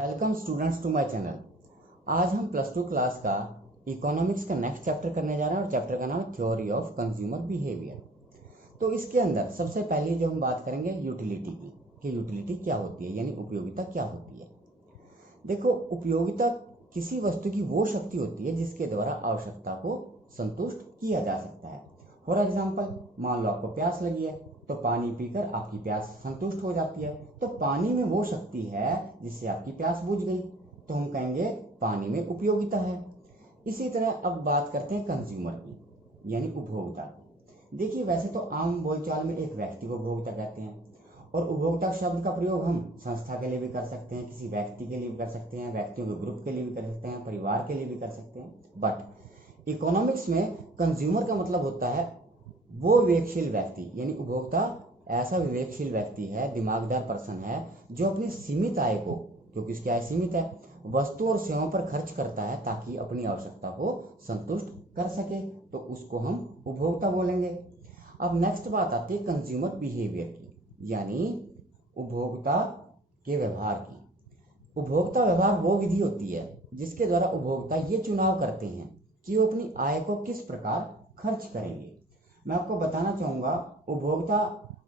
Welcome students to my channel. आज हम plus two class का इकोनॉमिक्स का नेक्स्ट चैप्टर करने जा रहे हैं और चैप्टर का नाम है थ्योरी ऑफ कंज्यूमर बिहेवियर। तो इसके अंदर सबसे पहले जो हम बात करेंगे यूटिलिटी की, कि यूटिलिटी क्या होती है, यानी उपयोगिता क्या होती है। देखो, उपयोगिता किसी वस्तु की वो शक्ति होती है जिसके द्वारा आवश्यकता को संतुष्ट किया जा सकता है। फॉर एग्जाम्पल, मान लो आपको प्यास लगी है तो पानी पीकर आपकी प्यास संतुष्ट हो जाती है। तो पानी में वो शक्ति है जिससे आपकी प्यास बुझ गई, तो हम कहेंगे पानी में उपयोगिता है। इसी तरह अब बात करते हैं कंज्यूमर की, यानी उपभोक्ता। देखिए, वैसे तो आम बोलचाल में एक व्यक्ति को उपभोक्ता कहते हैं, और उपभोक्ता शब्द का प्रयोग हम संस्था के लिए भी कर सकते हैं, किसी व्यक्ति के लिए भी कर सकते हैं, व्यक्तियों के ग्रुप के लिए भी कर सकते हैं, परिवार के लिए भी कर सकते हैं। बट इकोनॉमिक्स में कंज्यूमर का मतलब होता है वो विवेकशील व्यक्ति, यानी उपभोक्ता ऐसा विवेकशील व्यक्ति है, दिमागदार पर्सन है, जो अपनी सीमित आय को, क्योंकि उसकी आय सीमित है, वस्तु और सेवाओं पर खर्च करता है ताकि अपनी आवश्यकता को संतुष्ट कर सके, तो उसको हम उपभोक्ता बोलेंगे। अब नेक्स्ट बात आती है कंज्यूमर बिहेवियर की, यानी उपभोक्ता के व्यवहार की। उपभोक्ता व्यवहार वो विधि होती है जिसके द्वारा उपभोक्ता ये चुनाव करते हैं कि वो अपनी आय को किस प्रकार खर्च करेंगे। मैं आपको बताना चाहूंगा, उपभोक्ता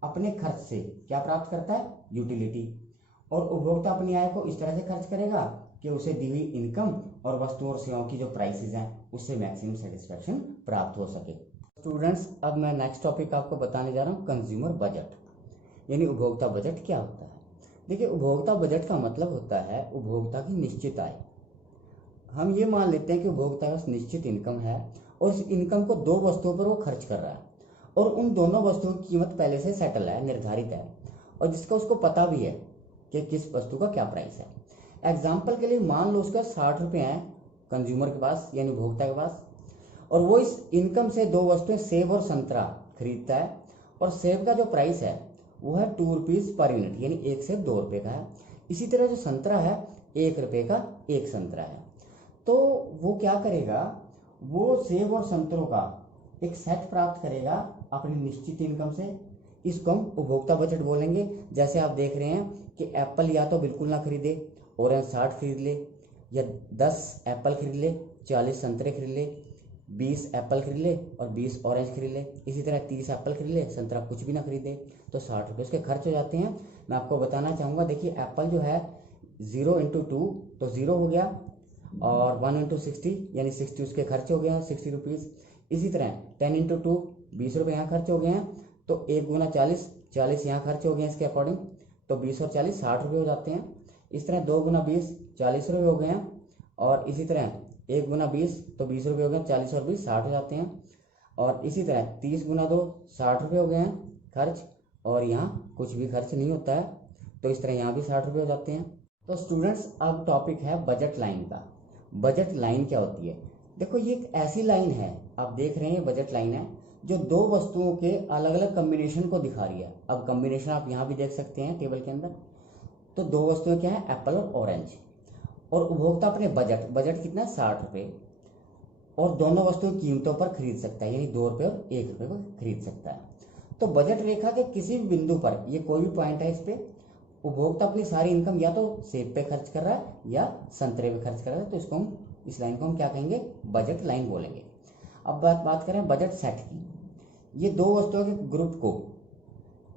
अपने खर्च से क्या प्राप्त करता है? यूटिलिटी। और उपभोक्ता अपनी आय को इस तरह से खर्च करेगा कि उसे दी हुई इनकम और वस्तुओं और सेवाओं की जो प्राइसेस हैं उससे मैक्सिमम सेटिस्फेक्शन प्राप्त हो सके। स्टूडेंट्स, अब मैं नेक्स्ट टॉपिक आपको बताने जा रहा हूँ कंज्यूमर बजट, यानी उपभोक्ता बजट क्या होता है। देखिए, उपभोक्ता बजट का मतलब होता है उपभोक्ता की निश्चित आय। हम ये मान लेते हैं कि उपभोक्ता का निश्चित इनकम है और इस इनकम को दो वस्तुओं पर वो खर्च कर रहा है, और उन दोनों वस्तुओं की कीमत पहले से सेटल है, निर्धारित है, और जिसका उसको पता भी है कि किस वस्तु का क्या प्राइस है। एग्जाम्पल के लिए मान लो उसका 60 रुपये है कंज्यूमर के पास, यानी उपभोक्ता के पास, और वो इस इनकम से दो वस्तुएं सेब और संतरा खरीदता है, और सेब का जो प्राइस है वो है 2 रुपीज़ पर यूनिट, यानी 1 सेब 2 रुपये का है। इसी तरह जो संतरा है 1 रुपये का 1 संतरा है। तो वो क्या करेगा, वो सेब और संतरों का एक सेट प्राप्त करेगा अपनी निश्चित इनकम से। इसको हम उपभोक्ता बजट बोलेंगे। जैसे आप देख रहे हैं कि एप्पल या तो बिल्कुल ना खरीदे, ऑरेंज 60 खरीद ले, या 10 एप्पल खरीद ले, 40 संतरे खरीद ले, 20 एप्पल खरीद ले और 20 ऑरेंज खरीद ले। इसी तरह 30 एप्पल खरीद ले, संतरा कुछ भी ना खरीदे, तो 60 रुपये उसके खर्च हो जाते हैं। मैं आपको बताना चाहूँगा, देखिए एप्पल जो है 0 × 2 तो 0 हो गया, और 1 × 60 यानी 60 उसके खर्च हो गया, 60 रुपीज़। इसी तरह 10 × 2 20 रुपये यहाँ खर्च हो गए हैं, तो 1 × 40 40 यहाँ खर्च हो गए हैं इसके अकॉर्डिंग, तो 20 और 40 60 रुपये हो जाते हैं। इस तरह 2 × 20 40 रुपये हो गए हैं, और इसी तरह 1 × 20 तो 20 रुपये हो गए, 40 और 20 60 हो जाते हैं। और इसी तरह 30 × 2 60 रुपये हो गए हैं खर्च, और यहाँ कुछ भी खर्च नहीं होता है, तो इस तरह यहाँ भी 60 रुपये हो जाते हैं। तो स्टूडेंट्स, अब टॉपिक है बजट लाइन का। बजट लाइन क्या होती है? देखो, ये एक ऐसी लाइन है, आप देख रहे हैं बजट लाइन है, जो दो वस्तुओं के अलग अलग कम्बिनेशन को दिखा रही है। अब कम्बिनेशन आप यहाँ भी देख सकते हैं टेबल के अंदर। तो दो वस्तुएं क्या है? एप्पल और ऑरेंज। और उपभोक्ता अपने बजट कितना है? 60 रुपये, और दोनों वस्तुएं कीमतों पर खरीद सकता है, यानी 2 रुपये और 1 रुपये को खरीद सकता है। तो बजट रेखा के किसी भी बिंदु पर, ये कोई भी पॉइंट है, इस पे उपभोक्ता अपनी सारी इनकम या तो सेब पे खर्च कर रहा है या संतरे पे खर्च कर रहा है, तो इसको हम, इस लाइन को हम क्या कहेंगे? बजट लाइन बोलेंगे। अब बात करें बजट सेट की। ये दो वस्तुओं के ग्रुप को,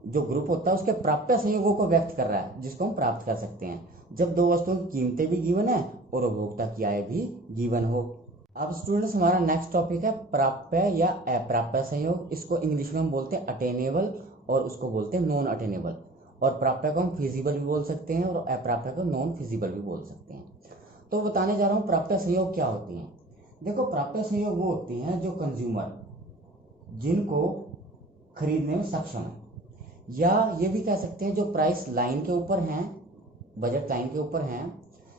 जो ग्रुप होता है उसके प्राप्य संयोगों को व्यक्त कर रहा है, जिसको हम प्राप्त कर सकते हैं जब दो वस्तुओं की कीमतें भी गिवन है और उपभोक्ता की आय भी गिवन हो। अब स्टूडेंट्स, हमारा नेक्स्ट टॉपिक है प्राप्य या अप्राप्य संयोग। इसको इंग्लिश में हम बोलते हैं अटेनेबल, और उसको बोलते हैं नॉन अटेनेबल। और प्राप्य को हम फिजिबल भी बोल सकते हैं, और अप्राप्य को नॉन फिजिबल भी बोल सकते हैं। तो बताने जा रहा हूँ प्राप्य संयोग क्या होती हैं। देखो, प्राप्य संयोग वो होते हैं जो कंज्यूमर जिनको खरीदने में सक्षम है, या ये भी कह सकते हैं जो प्राइस लाइन के ऊपर हैं, बजट लाइन के ऊपर हैं,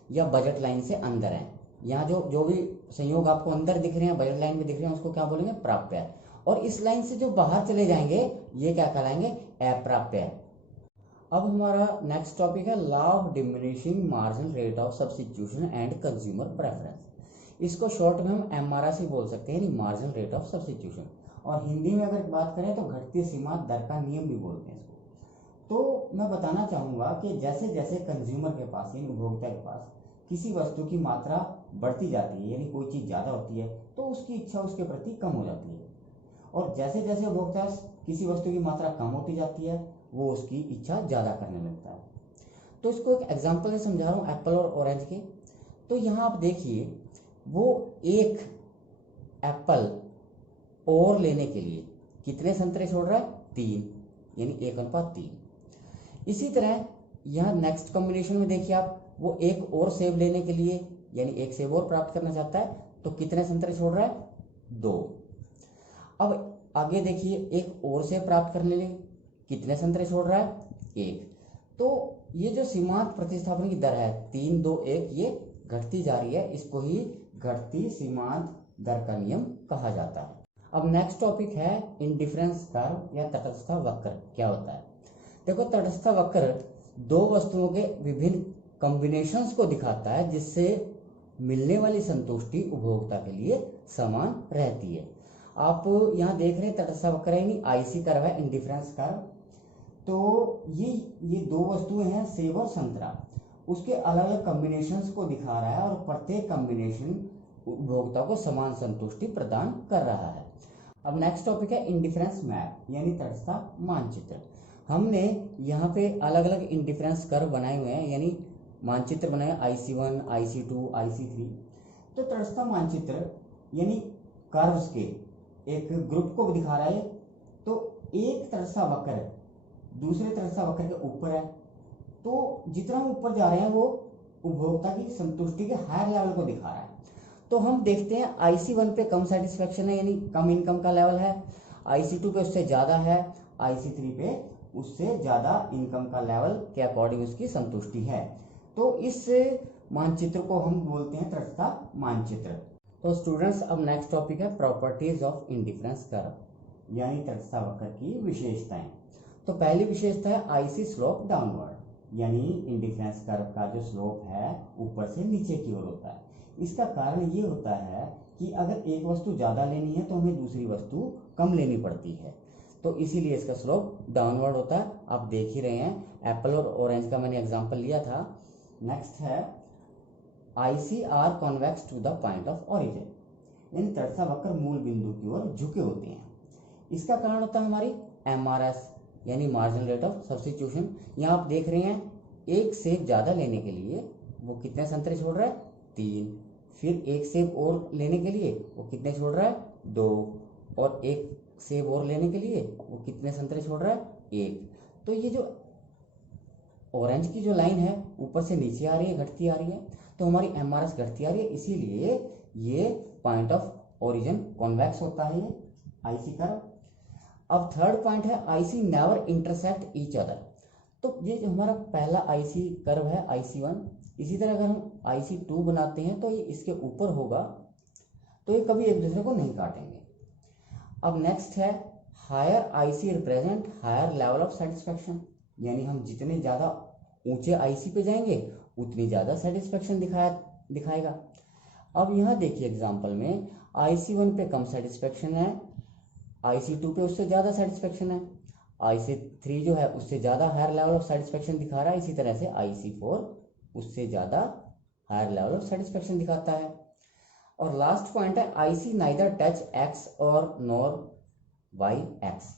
या बजट लाइन से अंदर हैं। यहाँ जो भी संयोग आपको अंदर दिख रहे हैं, बजट लाइन में दिख रहे हैं, उसको क्या बोलेंगे? प्राप्य। और इस लाइन से जो बाहर चले जाएंगे ये क्या कहलाएंगे? अप्राप्य। अब हमारा नेक्स्ट टॉपिक है law of diminishing marginal rate of substitution and consumer preference. इसको शॉर्ट में हम MRSI बोल सकते हैं, यानी मार्जिनल रेट ऑफ सब्स्टिट्यूशन। और हिंदी में अगर बात करें तो घटती सीमा दर का नियम भी बोलते हैं इसको। तो मैं बताना चाहूँगा कि जैसे जैसे कंज्यूमर के पास यानी उपभोक्ता के पास किसी वस्तु की मात्रा बढ़ती जाती है, यानी कोई चीज़ ज़्यादा होती है, तो उसकी इच्छा उसके प्रति कम हो जाती है। और जैसे जैसे उपभोक्ता किसी वस्तु की मात्रा कम होती जाती है, वो उसकी इच्छा ज़्यादा करने लगता है। तो इसको एक एग्जाम्पल से समझा रहा हूँ एप्पल और ऑरेंज के। तो यहाँ आप देखिए, वो एक एप्पल और लेने के लिए कितने संतरे छोड़ रहा है? 3, यानी 1:3। इसी तरह यहाँ नेक्स्ट कॉम्बिनेशन में देखिए आप, वो एक और सेब लेने के लिए यानी एक सेब और प्राप्त करना चाहता है, तो कितने संतरे छोड़ रहा है? 2। अब आगे देखिए, एक और सेब प्राप्त करने के लिए कितने संतरे छोड़ रहा है? 1। तो ये जो सीमांत प्रतिस्थापन की दर है 3, 2, 1, ये घटती जा रही है। इसको ही घटती सीमांत दर का नियम कहा जाता है। अब नेक्स्ट टॉपिक है इंडिफरेंस कर्व या तटस्थ वक्र क्या होता है। देखो, तटस्थ वक्र दो वस्तुओं के विभिन्न कॉम्बिनेशंस को दिखाता है जिससे मिलने वाली संतुष्टि उपभोक्ता के लिए समान रहती है। आप यहाँ देख रहे हैं तटस्थ वक्र यानी आईसी कर्व है, इंडिफरेंस कर्व। तो ये दो वस्तुएं हैं, सेब और संतरा, उसके अलग अलग कॉम्बिनेशंस को दिखा रहा है और प्रत्येक कॉम्बिनेशन उपभोक्ता को समान संतुष्टि प्रदान कर रहा है। अब नेक्स्ट टॉपिक है इंडिफरेंस मैप यानी तटस्थ मानचित्र। हमने यहाँ पे अलग अलग इंडिफरेंस कर्व बनाए हुए हैं, यानी मानचित्र बनाए हैं, IC1, IC2, IC3। तो तटस्थ मानचित्र यानी कर्व्स के एक ग्रुप को दिखा रहा है। तो एक तटस्थ वक्र दूसरे तटस्थ वक्र के ऊपर है, तो जितना हम ऊपर जा रहे हैं वो उपभोक्ता की संतुष्टि के हायर लेवल को दिखा रहा है। तो हम देखते हैं IC1 पे कम सेटिस्फेक्शन है, यानी कम इनकम का लेवल है। IC2 पे उससे ज़्यादा है। IC3 पे उससे ज़्यादा इनकम का लेवल के अकॉर्डिंग उसकी संतुष्टि है। तो इस मानचित्र को हम बोलते हैं तटस्थ मानचित्र। तो स्टूडेंट्स, अब नेक्स्ट टॉपिक है प्रॉपर्टीज ऑफ इंडिफरेंस कर्व यानी तटस्थ वक्र की विशेषताएं। तो पहली विशेषता है आईसी स्लोप डाउनवर्ड, यानी इंडिफरेंस कर्व का जो स्लोप है ऊपर से नीचे की ओर होता है। इसका कारण ये होता है कि अगर एक वस्तु ज़्यादा लेनी है तो हमें दूसरी वस्तु कम लेनी पड़ती है, तो इसीलिए इसका स्लोप डाउनवर्ड होता है। आप देख ही रहे हैं, एप्पल और ऑरेंज का मैंने एग्जांपल लिया था। नेक्स्ट है IC are convex to the point of origin, यानी तटस्थ वक्र मूल बिंदु की ओर झुके होते हैं। इसका कारण होता है हमारी एमआरएस यानी मार्जिनल रेट ऑफ सब्स्टिट्यूशन। यहाँ आप देख रहे हैं, एक सेब ज़्यादा लेने के लिए वो कितने संतरे छोड़ रहा है? 3। फिर एक सेब और लेने के लिए वो कितने छोड़ रहा है? 2। और एक सेब और लेने के लिए वो कितने संतरे छोड़ रहा है? 1। तो ये जो ऑरेंज की जो लाइन है ऊपर से नीचे आ रही है, घटती आ रही है, तो हमारी एमआरएस घटती आ रही है, इसीलिए ये पॉइंट ऑफ ओरिजिन कॉन्वेक्स होता है, ये आईसी कर्व। अब थर्ड पॉइंट है IC never intersect each other. तो ये जो हमारा पहला आईसी कर्व है IC1, इसी तरह अगर हम IC2 बनाते हैं तो ये इसके ऊपर होगा, तो ये कभी एक दूसरे को नहीं काटेंगे। अब नेक्स्ट है higher IC represent higher level of satisfaction, यानी हम जितने ज़्यादा ऊंचे आईसी पे जाएंगे उतनी ज़्यादा सेटिस्फेक्शन दिखाएगा। अब यहाँ देखिए एग्जाम्पल में IC1 पे कम सेटिस्फेक्शन है, IC2 पे उससे ज़्यादा सेटिस्फेक्शन है, IC3 जो है उससे ज़्यादा हायर लेवल ऑफ सेटिस्फेक्शन दिखा रहा है, इसी तरह से IC4 उससे ज़्यादा हायर लेवल ऑफ सेटिस्फेक्शन दिखाता है। और लास्ट पॉइंट है आईसी नाइदर टच एक्स और नॉर वाई एक्स।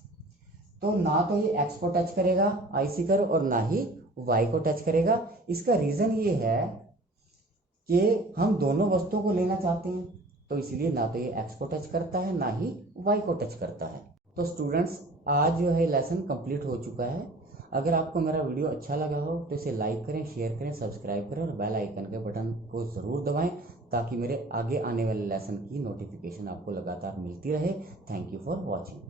तो ना तो ये एक्स को टच करेगा आईसी कर्व और ना ही वाई को टच करेगा। इसका रीज़न ये है कि हम दोनों वस्तुओं को लेना चाहते हैं, तो इसलिए ना तो ये एक्स को टच करता है ना ही वाई को टच करता है। तो स्टूडेंट्स, आज जो है लेसन कंप्लीट हो चुका है। अगर आपको मेरा वीडियो अच्छा लगा हो तो इसे लाइक करें, शेयर करें, सब्सक्राइब करें और बेल आइकन के बटन को ज़रूर दबाएं ताकि मेरे आगे आने वाले लेसन की नोटिफिकेशन आपको लगातार मिलती रहे। Thank you for watching.